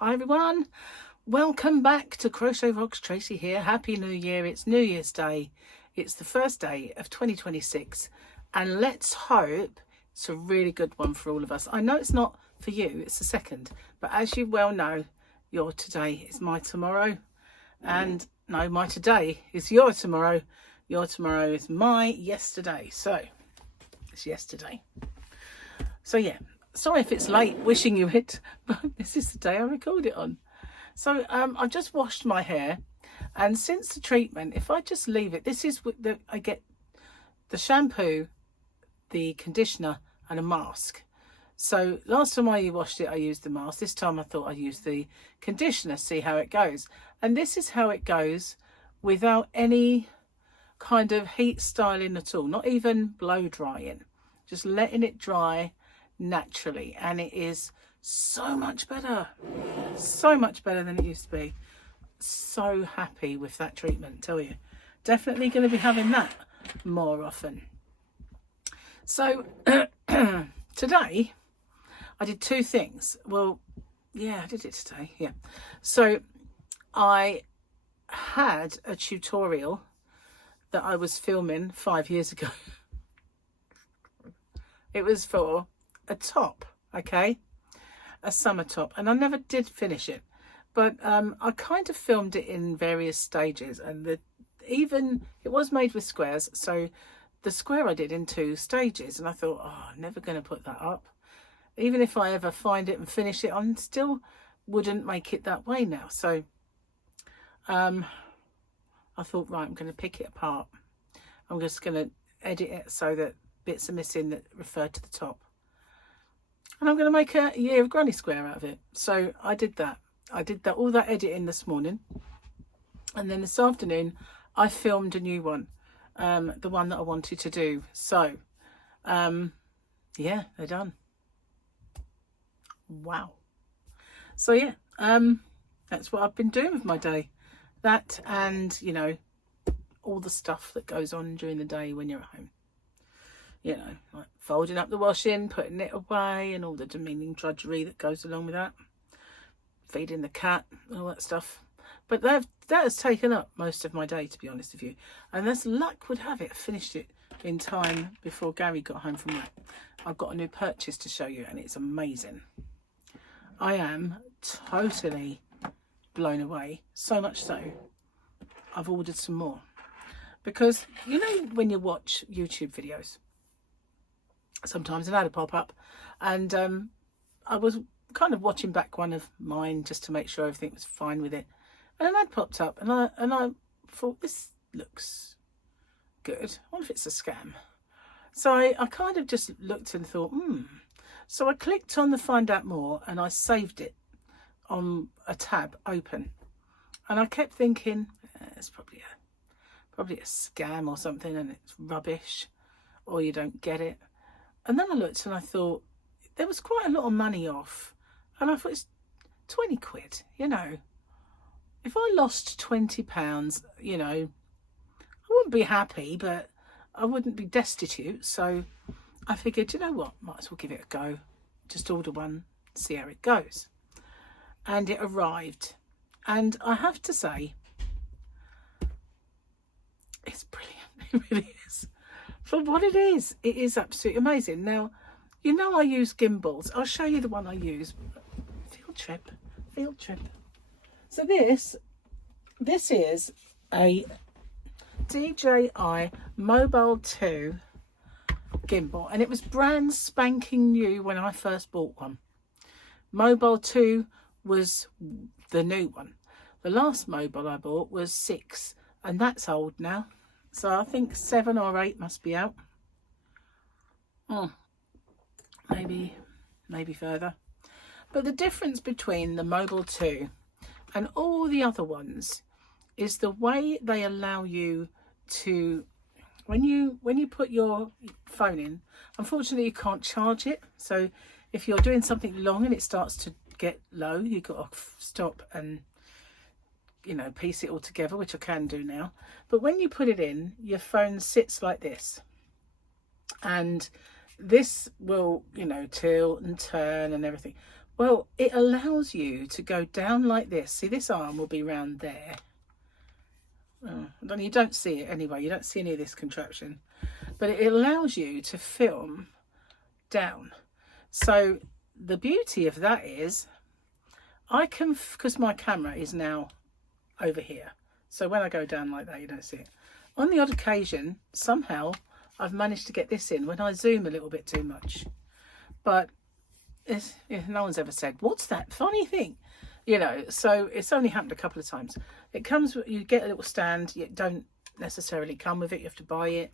Hi everyone, welcome back to Crochet Rocks. Tracy here. Happy New Year. It's New Year's Day. It's the first day of 2026 and let's hope it's a really good one for all of us. I know it's not for you, it's the second, but as you well know, your today is my tomorrow, and no, my today is your tomorrow. Your tomorrow is my yesterday. So it's yesterday. So yeah, sorry if it's late wishing you it, but this is the day I record it on. So I've just washed my hair, and since the treatment, if I just leave it, this is I get the shampoo, the conditioner and a mask. So last time I washed it, I used the mask. This time I thought I'd use the conditioner, see how it goes. And this is how it goes without any kind of heat styling at all, not even blow drying, just letting it dry naturally, and it is so much better than it used to be. So happy with that treatment, tell you. Definitely going to be having that more often. So today I did two things. Well, yeah, I did it today. Yeah. So I had a tutorial that I was filming 5 years ago. It was for a top, okay, a summer top, and I never did finish it, but I kind of filmed it in various stages, and it was made with squares, so the square I did in 2 stages, and I thought, oh, I'm never going to put that up. Even if I ever find it and finish it, I still wouldn't make it that way now. So I thought, right, I'm going to pick it apart. I'm just going to edit it so that bits are missing that refer to the top. And I'm going to make a year of granny square out of it. So I did that. All that editing this morning. And then this afternoon, I filmed a new one. The one that I wanted to do. So, yeah, they're done. Wow. So, yeah, that's what I've been doing with my day. That and, you know, all the stuff that goes on during the day when you're at home. You know, like folding up the washing, putting it away, and all the demeaning drudgery that goes along with that. Feeding the cat, all that stuff. But that has taken up most of my day, to be honest with you. And as luck would have it, I finished it in time before Gary got home from work. I've got a new purchase to show you, and it's amazing. I am totally blown away. So much so, I've ordered some more. Because, you know, when you watch YouTube videos, sometimes an ad pop up, and I was kind of watching back one of mine just to make sure everything was fine with it, and an ad popped up, and I thought, this looks good. I wonder if it's a scam. So I kind of just looked and thought, So I clicked on the find out more, and I saved it on a tab open, and I kept thinking, it's probably a scam or something, and it's rubbish, or you don't get it. And then I looked and I thought there was quite a lot of money off, and I thought, it's 20 quid, you know. If I lost £20, you know, I wouldn't be happy, but I wouldn't be destitute. So I figured, you know what, might as well give it a go. Just order one, see how it goes. And it arrived, and I have to say, it's brilliant. It really is. For what it is absolutely amazing. Now, you know I use gimbals. I'll show you the one I use. Field trip. So this is a DJI Mobile 2 gimbal, and it was brand spanking new when I first bought one. Mobile 2 was the new one. The last mobile I bought was 6, and that's old now. So I think 7 or 8 must be out. Maybe further. But the difference between the Mobile 2 and all the other ones is the way they allow you to, when you put your phone in, unfortunately you can't charge it. So if you're doing something long and it starts to get low, you've got to stop and, you know, piece it all together, which I can do now. But when you put it in, your phone sits like this, and this will, you know, tilt and turn and everything. Well, it allows you to go down like this. See, this arm will be round there. Oh, you don't see it anyway. You don't see any of this contraption. But it allows you to film down. So the beauty of that is I can, because my camera is now over here. So when I go down like that, you don't see it. On the odd occasion, somehow, I've managed to get this in when I zoom a little bit too much. But no one's ever said, what's that funny thing? You know, so it's only happened a couple of times. It comes, you get a little stand. You don't necessarily come with it. You have to buy it.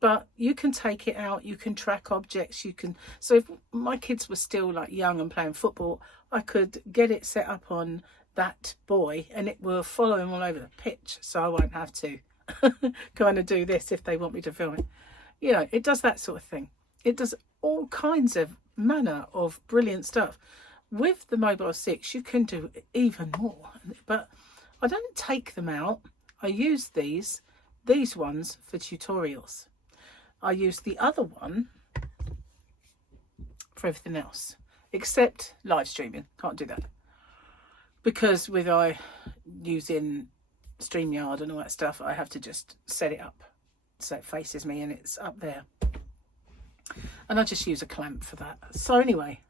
But you can take it out. You can track objects. You can. So if my kids were still like young and playing football, I could get it set up on that boy and it will follow him all over the pitch. So I won't have to kind of do this if they want me to film it. You know, it does that sort of thing. It does all kinds of manner of brilliant stuff. With the Mobile 6, you can do even more. But I don't take them out. I use these ones for tutorials. I use the other one for everything else, except live streaming. Can't do that. Because with using StreamYard and all that stuff, I have to just set it up so it faces me and it's up there. And I just use a clamp for that. So anyway,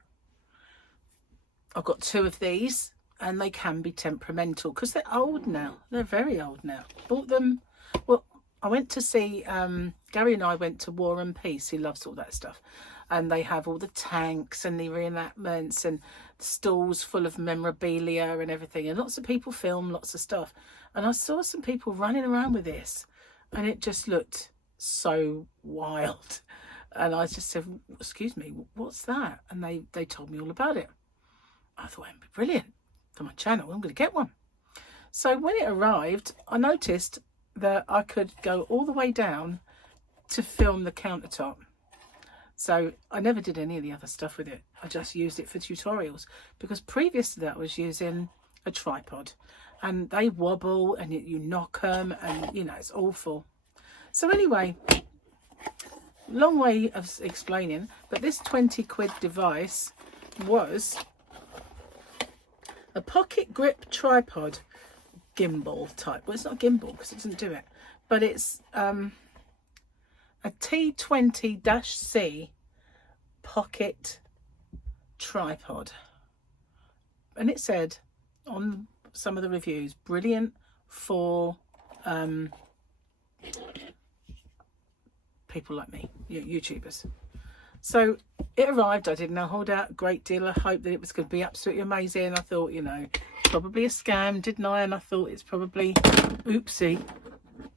I've got 2 of these and they can be temperamental because they're old now. They're very old now. Bought them, well, I went to see, Gary and I went to War and Peace. He loves all that stuff. And they have all the tanks and the reenactments and stalls full of memorabilia and everything. And lots of people film lots of stuff. And I saw some people running around with this. And it just looked so wild. And I just said, excuse me, what's that? And they told me all about it. I thought, it'd be brilliant for my channel. I'm going to get one. So when it arrived, I noticed that I could go all the way down to film the countertop. So I never did any of the other stuff with it. I just used it for tutorials because previous to that I was using a tripod and they wobble and you knock them and you know, it's awful. So anyway, long way of explaining, but this 20 quid device was a pocket grip tripod gimbal type. Well, it's not a gimbal because it doesn't do it, but it's a T20-C pocket tripod, and it said on some of the reviews, brilliant for people like me, YouTubers. So it arrived. I didn't hold out a great deal of hope that it was going to be absolutely amazing. I thought, you know, probably a scam, didn't I? And I thought it's probably oopsie,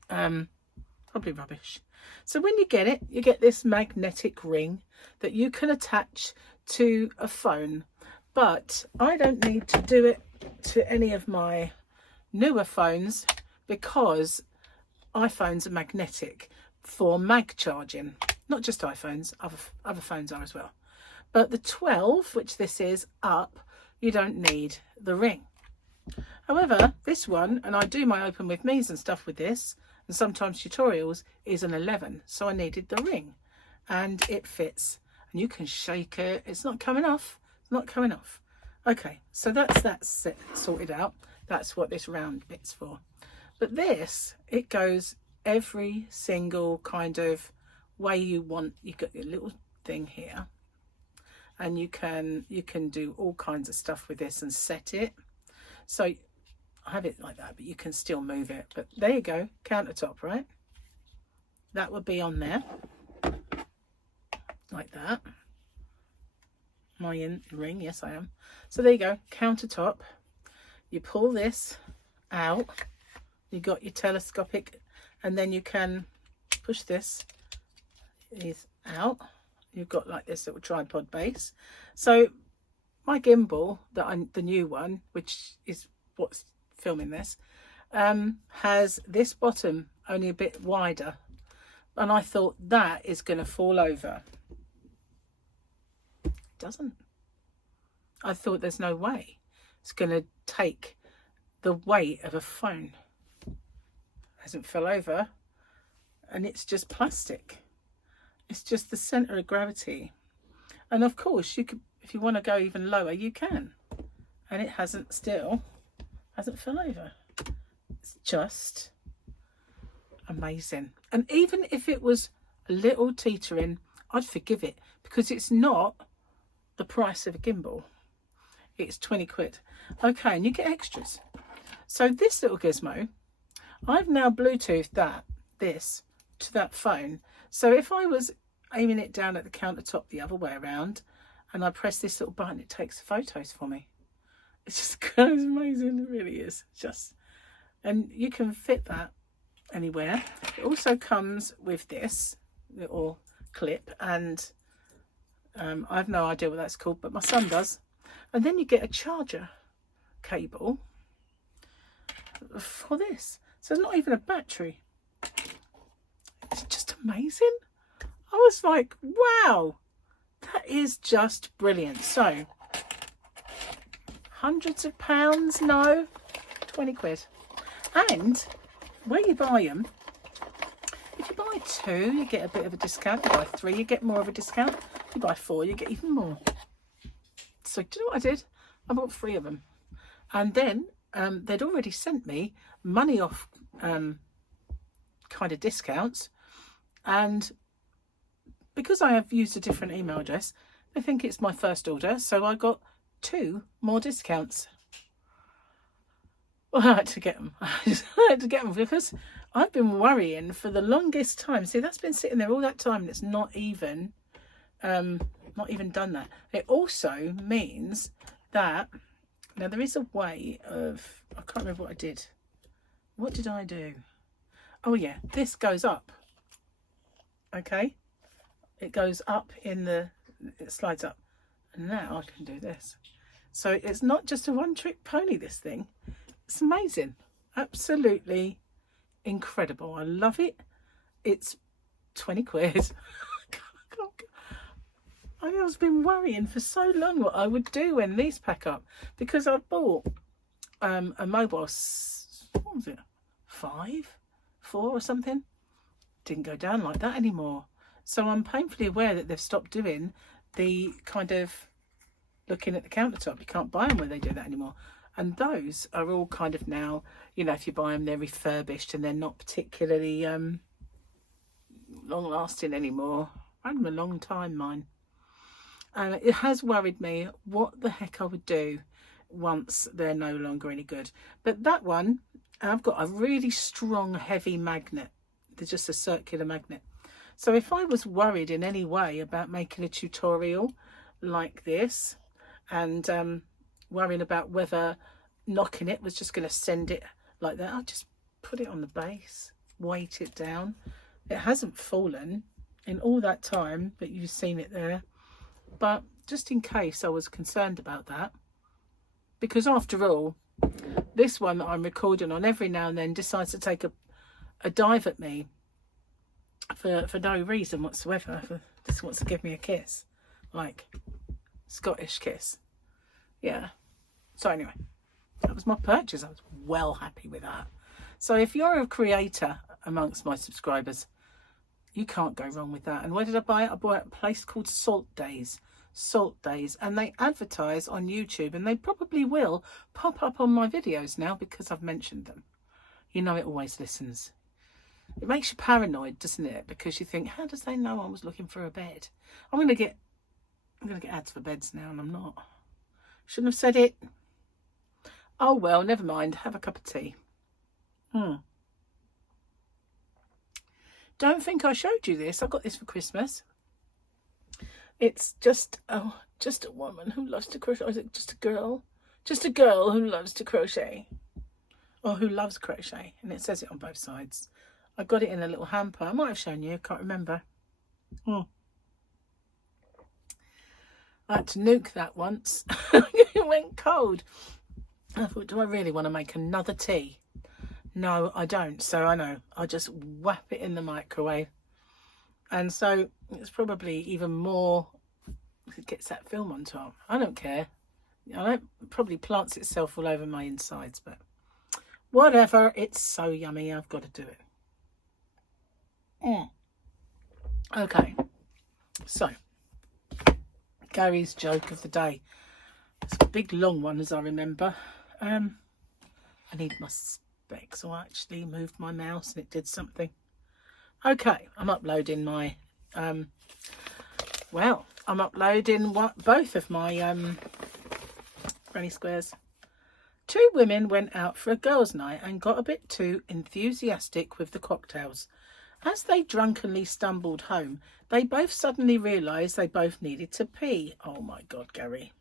probably rubbish. So when you get it, you get this magnetic ring that you can attach to a phone. But I don't need to do it to any of my newer phones because iPhones are magnetic for mag charging. Not just iPhones, other phones are as well. But the 12, which this is, up, you don't need the ring. However, this one, and I do my open with me's and stuff with this, and sometimes tutorials, is an 11. So I needed the ring. And it fits. And you can shake it. It's not coming off. It's not coming off. Okay, so that's sorted out. That's what this round bit's for. But this, it goes every single kind of way you want. You got your little thing here, and you can do all kinds of stuff with this and set it. So I have it like that, but you can still move it. But there you go, countertop, right? That would be on there like that. My ring, yes I am. So there you go, countertop. You pull this out, you got your telescopic, and then you can push this is out. You've got like this little tripod base. So my gimbal, the new one, which is what's filming this, has this bottom only a bit wider, and I thought that is going to fall over. It doesn't. I thought there's no way it's going to take the weight of a phone. It hasn't fell over, and it's just plastic. It's just the center of gravity. And of course, you could, if you want to go even lower, you can. And it hasn't fell over. It's just amazing. And even if it was a little teetering, I'd forgive it, because it's not the price of a gimbal. It's 20 quid. Okay, and you get extras. So this little gizmo, I've now Bluetoothed this to that phone. So if I was aiming it down at the countertop the other way around, and I press this little button, it takes photos for me. It's just it's amazing. It really is. And you can fit that anywhere. It also comes with this little clip, and I have no idea what that's called, but my son does. And then you get a charger cable for this. So it's not even a battery. It's just amazing. I was like, wow, that is just brilliant. So hundreds of pounds, no, 20 quid. And where you buy them, if you buy 2, you get a bit of a discount. You buy 3, you get more of a discount. If you buy 4, you get even more. So do you know what I did? I bought 3 of them. And then they'd already sent me money off kind of discounts. And because I have used a different email address, they think it's my first order. So I got 2 more discounts. Well, I had to get them. I had to get them because I've been worrying for the longest time. See, that's been sitting there all that time, and it's not even done that. It also means that now there is a way of, I can't remember what I did. What did I do? Oh yeah, this goes up. Okay, it goes up it slides up, and now I can do this. So it's not just a one-trick pony, this thing. It's amazing. Absolutely incredible. I love it. It's 20 quid. I've been worrying for so long what I would do when these pack up, because I bought a mobile, what was it, 5, 4 or something. Didn't go down like that anymore. So I'm painfully aware that they've stopped doing the kind of looking at the countertop. You can't buy them where they do that anymore. And those are all kind of now, you know, if you buy them, they're refurbished and they're not particularly long lasting anymore. I had them a long time, mine. And it has worried me what the heck I would do once they're no longer any good. But that one, I've got a really strong, heavy magnet. They're just a circular magnet. So if I was worried in any way about making a tutorial like this, and worrying about whether knocking it was just going to send it like that, I'll just put it on the base, weight it down. It hasn't fallen in all that time that you've seen it there. But just in case I was concerned about that, because after all, this one that I'm recording on every now and then decides to take a dive at me for no reason whatsoever. Just wants to give me a kiss, like Scottish kiss. Yeah. So anyway, that was my purchase. I was well happy with that. So if you're a creator amongst my subscribers, you can't go wrong with that. And where did I buy it? I bought it at a place called Salt Days. Salt Days. And they advertise on YouTube, and they probably will pop up on my videos now because I've mentioned them. You know, it always listens. It makes you paranoid, doesn't it? Because you think, how does they know I was looking for a bed? I'm gonna get ads for beds now, and I'm not. Shouldn't have said it. Oh well, never mind. Have a cup of tea. Don't think I showed you this. I got this for Christmas. It's just a woman who loves to crochet. Or is it just a girl? Just a girl who loves to crochet, or who loves crochet, and it says it on both sides. I got it in a little hamper. I might have shown you. I can't remember. I had to nuke that once. It went cold. I thought, do I really want to make another tea? No, I don't. So I know. I just whap it in the microwave. And so it's probably even more, it gets that film on top. I don't care. It probably plants itself all over my insides, but whatever. It's so yummy. I've got to do it. Okay. So Gary's joke of the day. It's a big long one, as I remember. I need my specs, so I actually moved my mouse and it did something. Okay, I'm uploading my I'm uploading both of my granny squares. Two women went out for a girls' night and got a bit too enthusiastic with the cocktails. As they drunkenly stumbled home, they both suddenly realised they both needed to pee. Oh my God, Gary.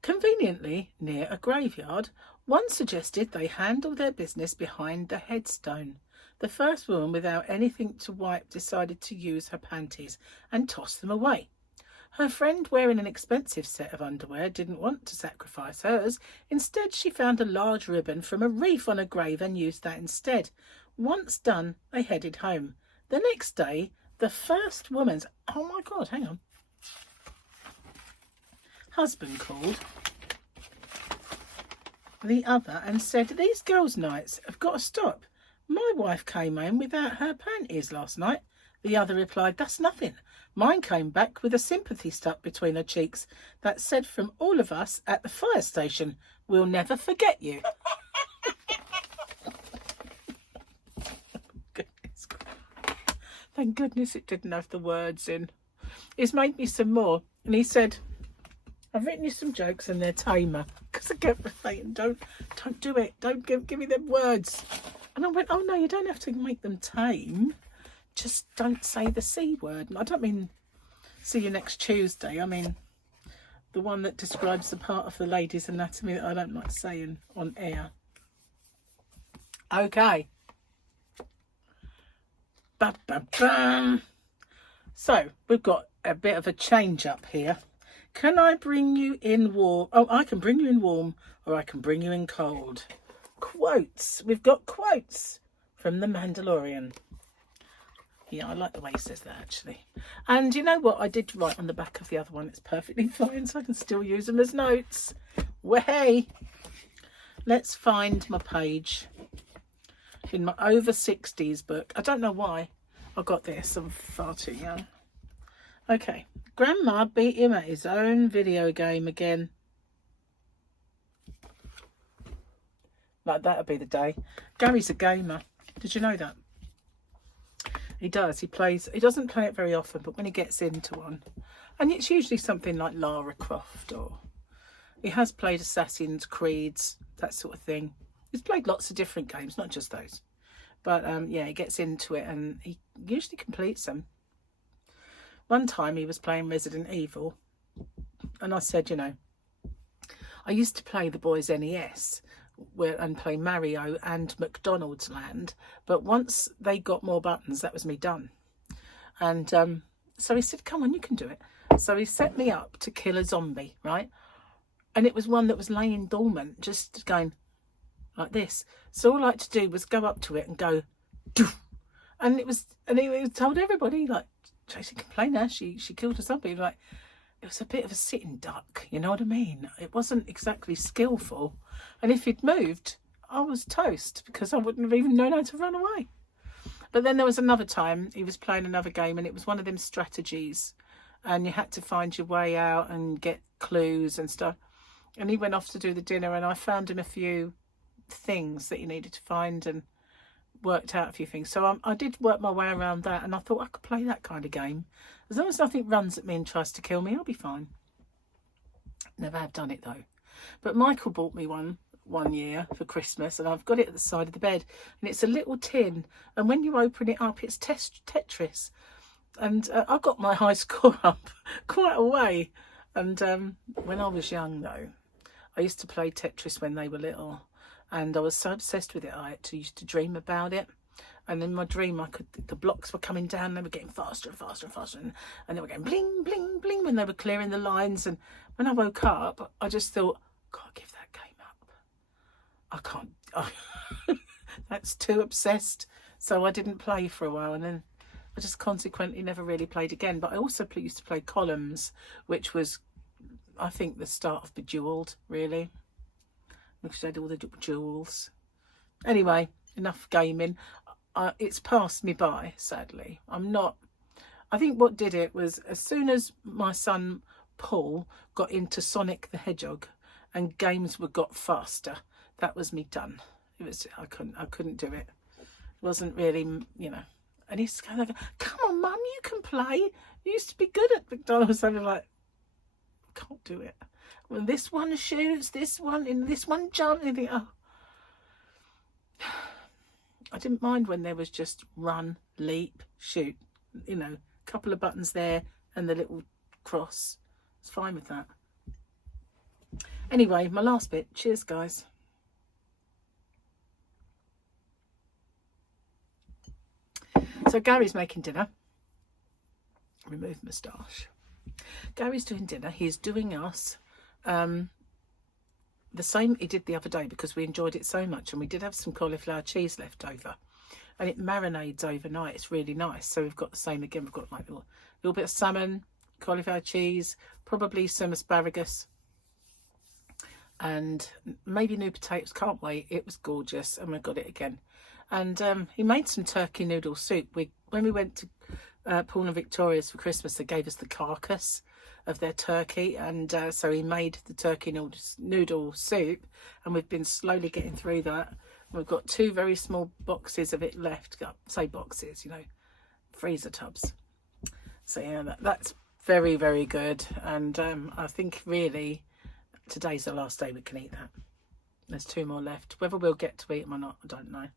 Conveniently near a graveyard, one suggested they handle their business behind the headstone. The first woman, without anything to wipe, decided to use her panties and toss them away. Her friend, wearing an expensive set of underwear, didn't want to sacrifice hers. Instead, she found a large ribbon from a wreath on a grave and used that instead. Once done, they headed home. The next day, the first woman's... Oh my God, hang on. Husband called the other and said, "These girls' nights have got to stop. My wife came home without her panties last night." The other replied, "That's nothing. Mine came back with a sympathy stuck between her cheeks that said from all of us at the fire station, 'We'll never forget you.'" Thank goodness it didn't have the words in. He's made me some more, and he said, "I've written you some jokes and they're tamer." Because I kept saying, don't do it. Don't give me them words. And I went, "Oh no, you don't have to make them tame. Just don't say the C word." And I don't mean see you next Tuesday. I mean the one that describes the part of the lady's anatomy that I don't like saying on air. Okay. Ba-ba-bam. So we've got a bit of a change up here. Can I bring you in warm? Oh, I can bring you in warm, or I can bring you in cold. Quotes. We've got quotes from The Mandalorian. Yeah, I like the way he says that, actually. And you know what? I did write on the back of the other one. It's perfectly fine, so I can still use them as notes. Well, hey, let's find my page in my over 60s book. I don't know why I got this. I'm far too young. Okay. Grandma beat him at his own video game again. Like, that'd be the day. Gary's a gamer. Did you know that? He does. He doesn't play it very often, but when he gets into one, and it's usually something like Lara Croft, or he has played Assassin's Creeds, that sort of thing. He's played lots of different games, not just those. But yeah, he gets into it and he usually completes them. One time he was playing Resident Evil, and I said, you know, I used to play the boys' NES and play Mario and McDonald's Land, but once they got more buttons, that was me done. And so he said, "Come on, you can do it." So he set me up to kill a zombie, right? And it was one that was laying dormant, just going like this. So all I had to do was go up to it and go, doof. And he told everybody, like, "Tracy can play now. She killed a zombie." Like, it was a bit of a sitting duck, you know what I mean? It wasn't exactly skillful. And if he'd moved, I was toast, because I wouldn't have even known how to run away. But then there was another time he was playing another game, and it was one of them strategies, and you had to find your way out and get clues and stuff. And he went off to do the dinner, and I found him a few things that he needed to find and worked out a few things. So I did work my way around that, and I thought I could play that kind of game. As long as nothing runs at me and tries to kill me, I'll be fine. Never have done it though. But Michael bought me one year for Christmas, and I've got it at the side of the bed, and it's a little tin, and when you open it up, it's Tetris. And I got my high score up quite a way. And when I was young though, I used to play Tetris when they were little, and I was so obsessed with it I used to dream about it. And in my dream, the blocks were coming down, they were getting faster and faster and faster, and they were going bling, bling, bling when they were clearing the lines. And when I woke up, I just thought, "God, give that game up. I can't, that's too obsessed." So I didn't play for a while, and then I just consequently never really played again. But I also used to play Columns, which was, I think, the start of Bejeweled, really, which had all the jewels. Anyway, enough gaming. It's passed me by, sadly. I'm not I think what did it was, as soon as my son Paul got into Sonic the Hedgehog and games got faster, that was me done. It was, I couldn't do it. It wasn't really, you know. And he's kind of, come on, Mum, you can play. You used to be good at McDonald's. I'm like, can't do it. When this one shoots, this one jumps, and you think, oh. I didn't mind when there was just run, leap, shoot. You know, a couple of buttons there and the little cross. It's fine with that. Anyway, my last bit. Cheers, guys. So Gary's making dinner. Remove moustache. Gary's doing dinner. He's doing us the same he did the other day, because we enjoyed it so much, and we did have some cauliflower cheese left over, and it marinades overnight. It's really nice. So we've got the same again. We've got like a little bit of salmon, cauliflower cheese, probably some asparagus, and maybe new potatoes. Can't wait. It was gorgeous, and we got it again. And he made some turkey noodle soup. When we went to Paul and Victoria's for Christmas, they gave us the carcass of their turkey, and so he made the turkey noodle soup, and we've been slowly getting through that. We've got 2 very small boxes of it left. Say boxes, you know, freezer tubs. So yeah, that's very, very good. And I think really today's the last day we can eat that. There's 2 more left. Whether we'll get to eat them or not, I don't know.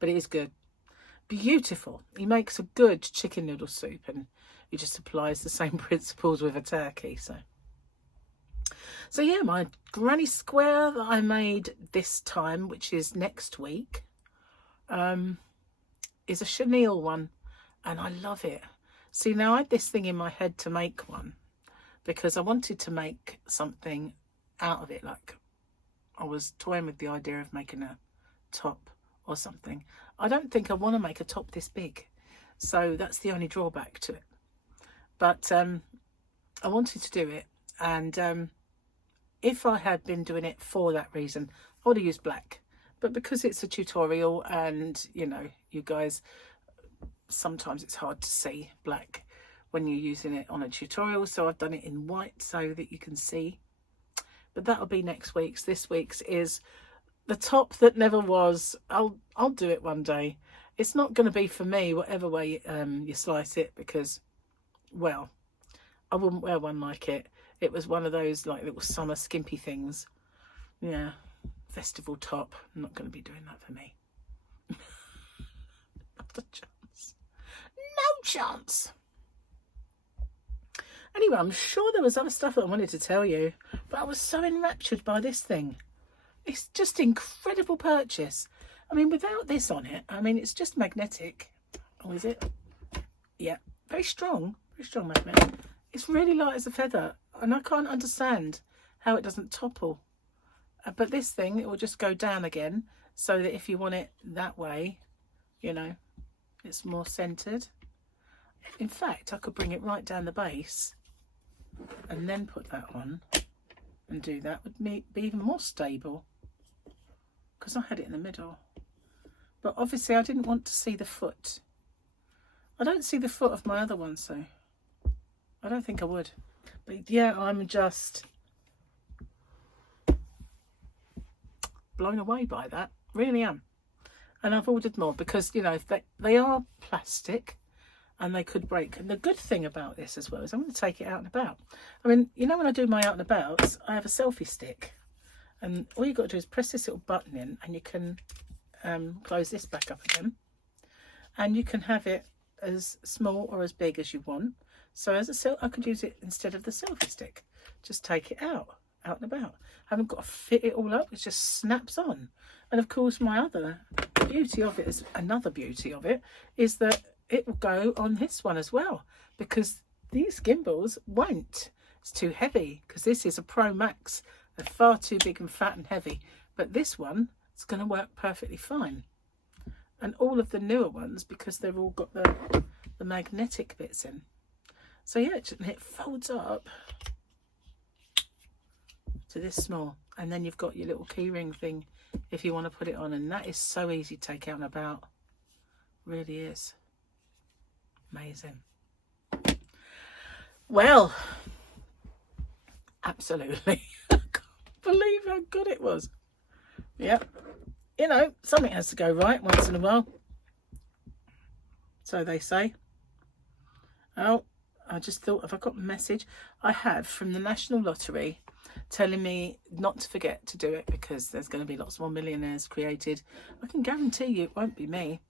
But it is good. Beautiful. He makes a good chicken noodle soup, and he just applies the same principles with a turkey. So yeah, my granny square that I made this time, which is next week, is a chenille one, and I love it. See, now I had this thing in my head to make one, because I wanted to make something out of it. Like, I was toying with the idea of making a top or something. I don't think I want to make a top this big, so that's the only drawback to it. But I wanted to do it, and if I had been doing it for that reason, I would have used black. But because it's a tutorial, and you know, you guys, sometimes it's hard to see black when you're using it on a tutorial, so I've done it in white so that you can see. But that'll be next week's. This week's is the top that never was. I'll do it one day. It's not going to be for me, whatever way you slice it, because, well, I wouldn't wear one like it. It was one of those like little summer skimpy things. Yeah, festival top. I'm not going to be doing that for me. Not a chance. No chance. Anyway, I'm sure there was other stuff that I wanted to tell you, but I was so enraptured by this thing. It's just incredible purchase. I mean, without this on it, I mean, it's just magnetic. Oh, is it? Yeah, very strong magnet. It's really light as a feather, and I can't understand how it doesn't topple. But this thing, it will just go down again, so that if you want it that way, you know, it's more centered. In fact, I could bring it right down the base and then put that on and do that. Would be even more stable, because I had it in the middle. But obviously I didn't want to see the foot. I don't see the foot of my other one, so I don't think I would. But yeah, I'm just blown away by that. Really am. And I've ordered more because, you know, they are plastic and they could break. And the good thing about this as well is I'm going to take it out and about. I mean, you know, when I do my out and abouts, I have a selfie stick. And all you've got to do is press this little button in, and you can close this back up again. And you can have it as small or as big as you want. So as I could use it instead of the selfie stick. Just take it out and about. I haven't got to fit it all up. It just snaps on. And of course, my other beauty of it, another beauty of it, is that it will go on this one as well, because these gimbals won't. It's too heavy, because this is a Pro Max. They're far too big and fat and heavy. But this one is going to work perfectly fine. And all of the newer ones, because they've all got the magnetic bits in. So yeah, it folds up to this small. And then you've got your little keyring thing if you want to put it on. And that is so easy to take out and about. Really is. Amazing. Well, absolutely. I can't believe how good it was. Yep. You know, something has to go right once in a while. So they say. Oh, I just thought, have I got a message? I have from the National Lottery telling me not to forget to do it because there's going to be lots more millionaires created. I can guarantee you it won't be me.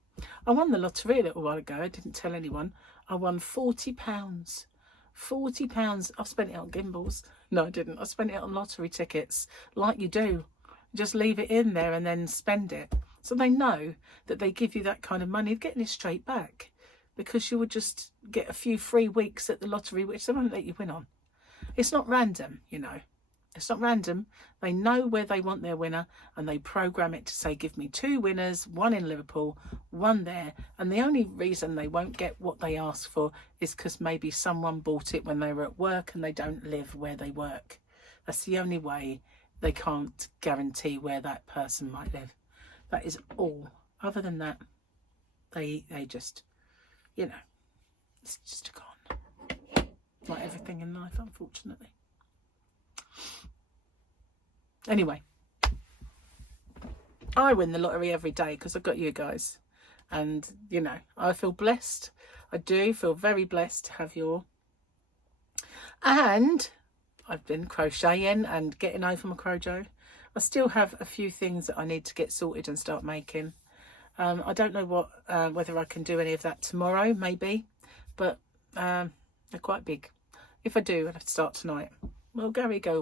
I won the lottery a little while ago. I didn't tell anyone. I won £40. £40. I spent it on gimbals. No, I didn't. I spent it on lottery tickets, like you do. Just leave it in there and then spend it. So they know that they give you that kind of money, getting it straight back, because you would just get a few free weeks at the lottery, which they won't let you win on. It's not random, you know. It's not random. They know where they want their winner and they program it to say, give me 2 winners, 1 in Liverpool, 1 there. And the only reason they won't get what they ask for is because maybe someone bought it when they were at work and they don't live where they work. That's the only way. They can't guarantee where that person might live. That is all. Other than that, they just, you know, it's just a con. Like everything in life, unfortunately. Anyway, I win the lottery every day because I've got you guys. And, you know, I feel blessed. I do feel very blessed to have you all. And I've been crocheting and getting over my crojo. I still have a few things that I need to get sorted and start making. I don't know whether I can do any of that tomorrow, maybe. But they're quite big. If I do, I'll have to start tonight. Well, Gary go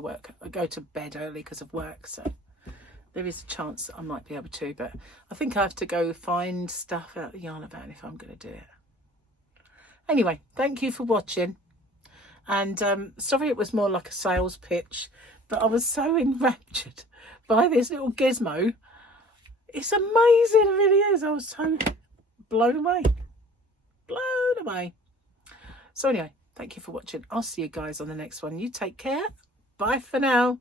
to bed early because of work, so there is a chance that I might be able to, but I think I have to go find stuff out the yarn about if I'm going to do it. Anyway, thank you for watching, and sorry it was more like a sales pitch, but I was so enraptured by this little gizmo. It's amazing, it really is. I was so blown away. So anyway, thank you for watching. I'll see you guys on the next one. You take care. Bye for now.